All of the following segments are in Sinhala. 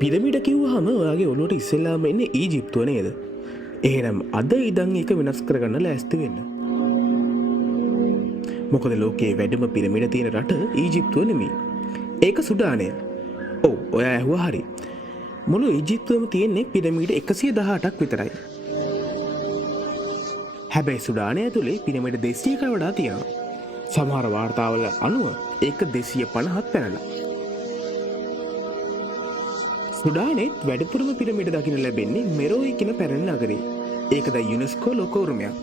පිරමිඩ කිව්වහම ඔයාගේ ඔලුවට ඉස්සෙල්ලාම එන්නේ ඊජිප්තුව නේද? එහෙනම් අද ඉදන් එක වෙනස් කරගන්න ලෑස්ති වෙන්න. මොකද ලෝකයේ වැඩිම පිරමිඩ තියෙන රට ඊජිප්තුව නෙමෙයි. ඒක සුඩානය. ඔව් ඔයා ඇහුවා හරි. මුළු ඊජිප්තුවම තියෙන්නේ පිරමිඩ 118ක් විතරයි. හැබැයි සුඩානය ඇතුලේ පිරමිඩ 200කට වඩා තියෙනවා. සමහර වාර්තාවල අනුව ඒක 250ක් පැනලා. සුඩානෙත් වැඩිපුරම පිරමිඩ දකින්න ලැබෙන්නේ මෙරෝයි කියන පැරණි නගරේ. ඒක ද යුනෙස්කෝ ලෝක උරුමයක්.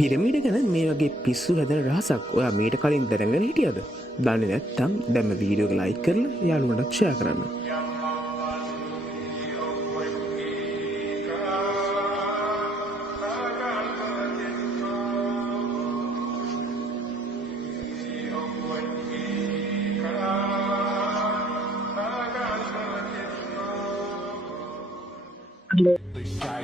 පිරමිඩ ගැන මේ වගේ පිස්සු හැදෙන රහසක් ඔයා මීට කලින් දැනගෙන හිටියද? දන්නේ නැත්නම් දැන්ම වීඩියෝ එක ලයික් කරලා යාළුවන්ට ෂෙයා කරන්න. The sky